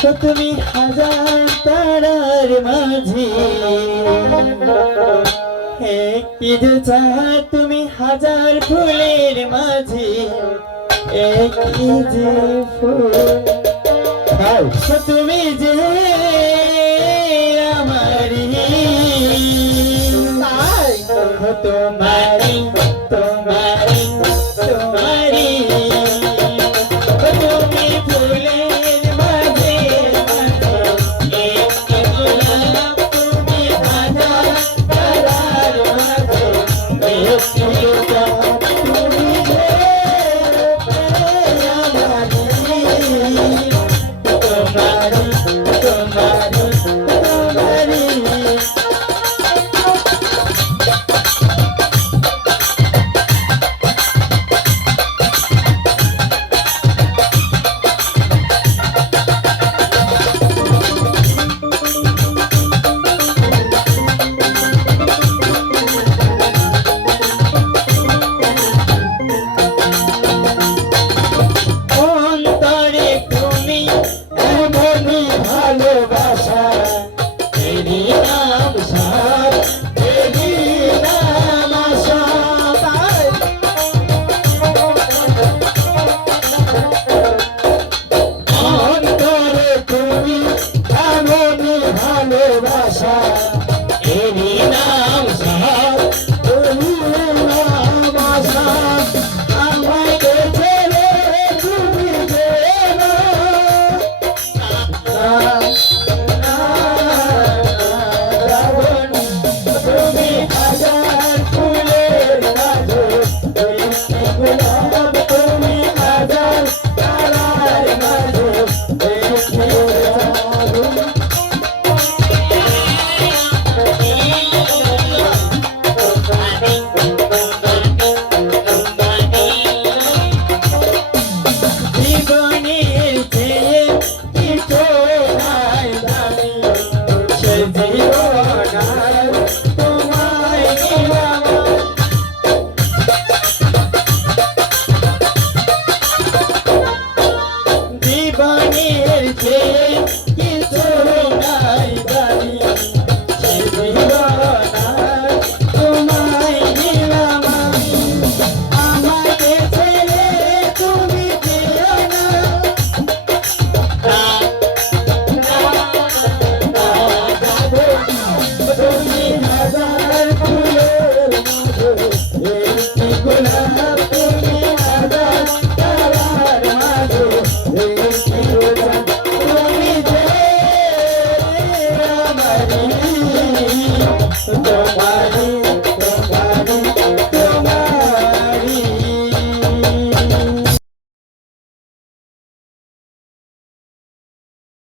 তো তুমি হাজার তারার মাঝে একটি যে চাঁদ, তুমি হাজার ফুলের মাঝে একটি যে ফুল। তো তুমি যে আমারি, তোমারি তোমারি তোমারি। তুমি ফুলের মাঝে মাঝে একটি গোলাপ, তুমি হাজার তারার মাঝে একটি চাঁদ, তুমি যে আমারি, তোমারি তোমারি তোমারি। অন্তরে তুমি এমনই ভালোবাসা, এরই নাম সার, এরই নাম আশা। অন্তরে তুমি এমনই ভালোবাসা, এরই নাম সার, এরই নাম আশা। আমাকে ছেড়ে তুমি যেও না, তুমি হাজার ফুলের মাঝে একটি গোলাপ, তুমি হাজার তারার মাঝে একটি চাঁদ। জীবনের চেয়ে কিছু নাই দামি, সে জীবন আর তোমায় দিলাম। জীবনের চেয়ে কিছু নাই দামি, সে জীবন আর তোমায় দিলাম আমি। আমাকে ছেড়ে তুমি যেও না, তুমি হাজার ফুলের মাঝে একটি গোলাপ, তুমি হাজার তারার মাঝে একটি গোলাপ।